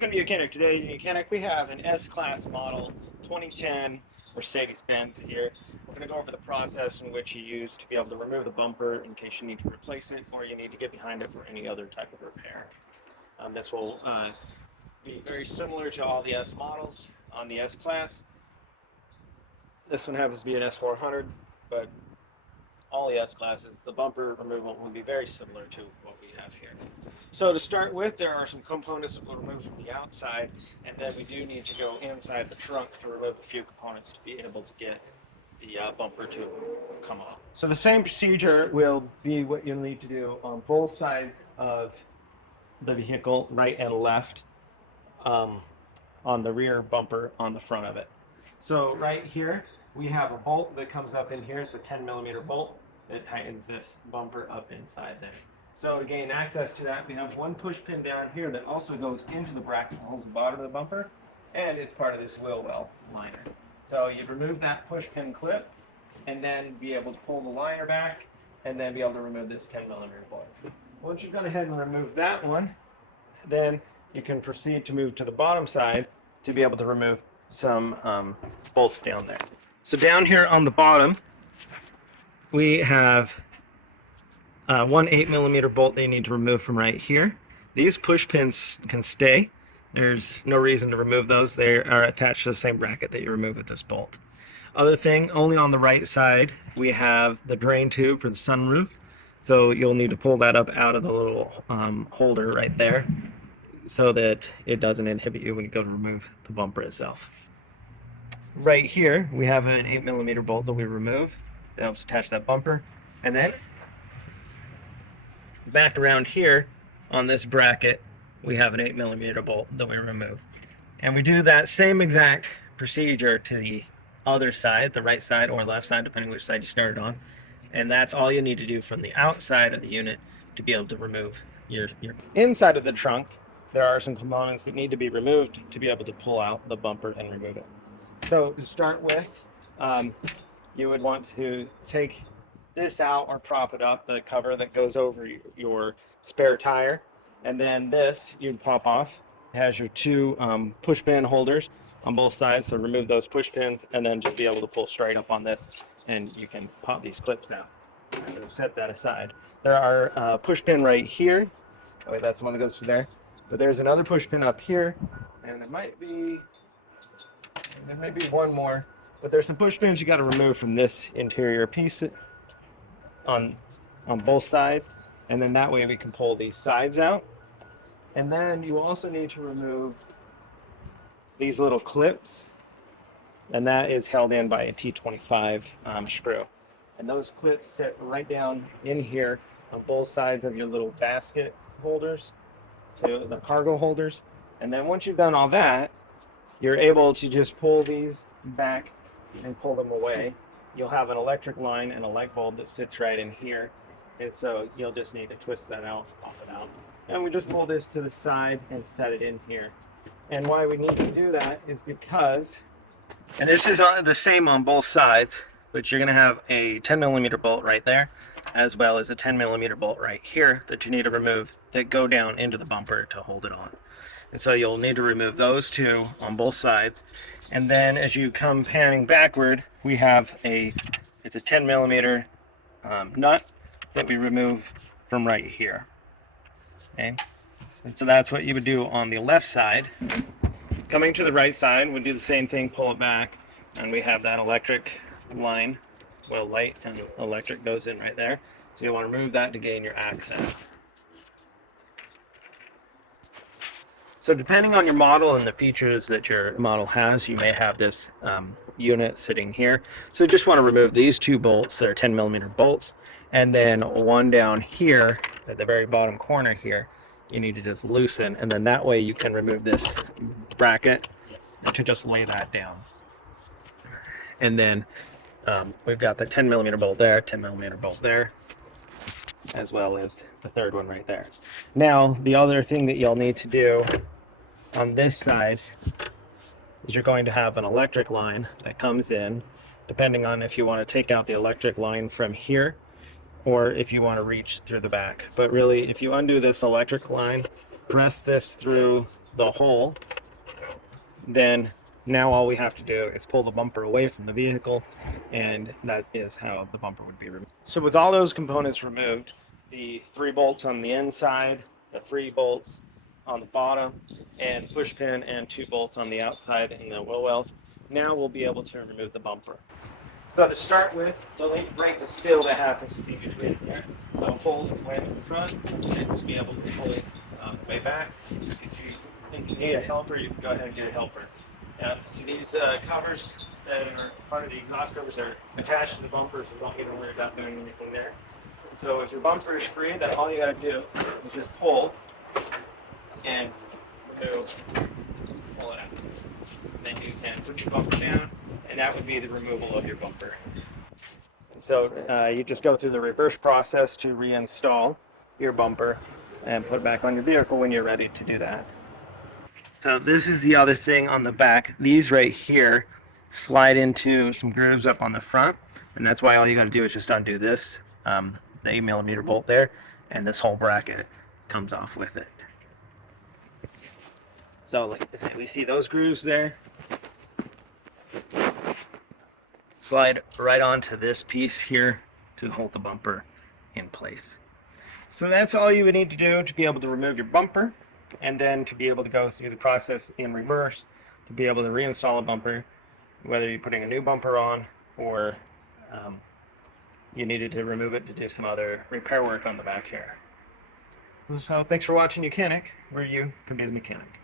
Welcome to Mechanic. Today, Mechanic, we have an S-Class model 2010 Mercedes-Benz here. We're going to go over the process in which you use to be able to remove the bumper in case you need to replace it or you need to get behind it for any other type of repair. This will be very similar to all the S models on the S-Class. This one happens to be an S400, but all the S-Classes, the bumper removal will be very similar to what we have here. So to start with, there are some components that we'll remove from the outside, and then we do need to go inside the trunk to remove a few components to be able to get the bumper to come off. So the same procedure will be what you'll need to do on both sides of the vehicle, right and left, on the rear bumper on the front of it. So right here, we have a bolt that comes up in here. It's a 10mm bolt that tightens this bumper up inside there. So to gain access to that, we have one push pin down here that also goes into the bracket and holds the bottom of the bumper, and it's part of this wheel well liner. So you remove that push pin clip, and then be able to pull the liner back, and then be able to remove this 10mm bolt. Once you've gone ahead and removed that one, then you can proceed to move to the bottom side to be able to remove some bolts down there. So down here on the bottom, we have one 8mm bolt they need to remove from right here. These push pins can stay. There's no reason to remove those. They are attached to the same bracket that you remove with this bolt. Other thing, only on the right side, we have the drain tube for the sunroof. So you'll need to pull that up out of the little holder right there so that it doesn't inhibit you when you go to remove the bumper itself. Right here, we have an 8mm bolt that we remove. It helps attach that bumper. And then back around here on this bracket, we have an 8mm bolt that we remove. And we do that same exact procedure to the other side, the right side or left side, depending which side you started on. And that's all you need to do from the outside of the unit to be able to remove your inside of the trunk. There are some components that need to be removed to be able to pull out the bumper and remove it. So to start with, you would want to take this out or prop it up, the cover that goes over your spare tire, and then this you'd pop off. It has your two push pin holders on both sides, so remove those push pins and then just be able to pull straight up on this, and you can pop these clips out. I'm going to set that aside. There are push pin right here. Oh wait, that's the one that goes through there. But there's another push pin up here, and there might be one more. But there's some push pins you got to remove from this interior piece on both sides, and then that way we can pull these sides out. And then you also need to remove these little clips, and that is held in by a T25 screw. And those clips sit right down in here on both sides of your little basket holders, to the cargo holders. And then once you've done all that, you're able to just pull these back and pull them away. You'll have an electric line and a light bulb that sits right in here. And so you'll just need to twist that out, pop it out. And we just pull this to the side and set it in here. And why we need to do that is because, and this is the same on both sides, but you're gonna have a 10mm bolt right there, as well as a 10mm bolt right here that you need to remove that go down into the bumper to hold it on. And so you'll need to remove those two on both sides. And then as you come panning backward, we have it's a 10mm nut that we remove from right here. Okay, and so that's what you would do on the left side. Coming to the right side, we'll do the same thing, pull it back, and we have that electric line. Well, light and electric goes in right there. So you want to remove that to gain your access. So depending on your model and the features that your model has, you may have this unit sitting here. So you just want to remove these two bolts. They're 10mm bolts. And then one down here at the very bottom corner here, you need to just loosen. And then that way you can remove this bracket to just lay that down. And then we've got the 10mm bolt there, 10mm bolt there, as well as the third one right there. Now, the other thing that you'll need to do on this side is you're going to have an electric line that comes in, depending on if you want to take out the electric line from here or if you want to reach through the back. But really, if you undo this electric line, press this through the hole, then now all we have to do is pull the bumper away from the vehicle, and that is how the bumper would be removed. So with all those components removed, the 3 bolts on the inside, the 3 bolts on the bottom, and push pin and 2 bolts on the outside in the wheel wells, now we'll be able to remove the bumper. So to start with, you'll need to break the steel that happens to be between here. So pull it away from the front, and just be able to pull it way back. If you think you need a helper, you can go ahead and get a helper. See these covers that are part of the exhaust covers are attached to the bumper, so you don't need to worry about doing anything there. So if your bumper is free, then all you got to do is just pull and remove, pull it out. Then you can put your bumper down, and that would be the removal of your bumper. And so you just go through the reverse process to reinstall your bumper and put it back on your vehicle when you're ready to do that. So this is the other thing on the back. These right here slide into some grooves up on the front, and that's why all you got to do is just undo this, the 8mm bolt there, and this whole bracket comes off with it. So like I said, we see those grooves there. Slide right onto this piece here to hold the bumper in place. So that's all you would need to do to be able to remove your bumper, and then to be able to go through the process in reverse to be able to reinstall a bumper, whether you're putting a new bumper on or you needed to remove it to do some other repair work on the back here. So thanks for watching Mechanic, where you can be the mechanic.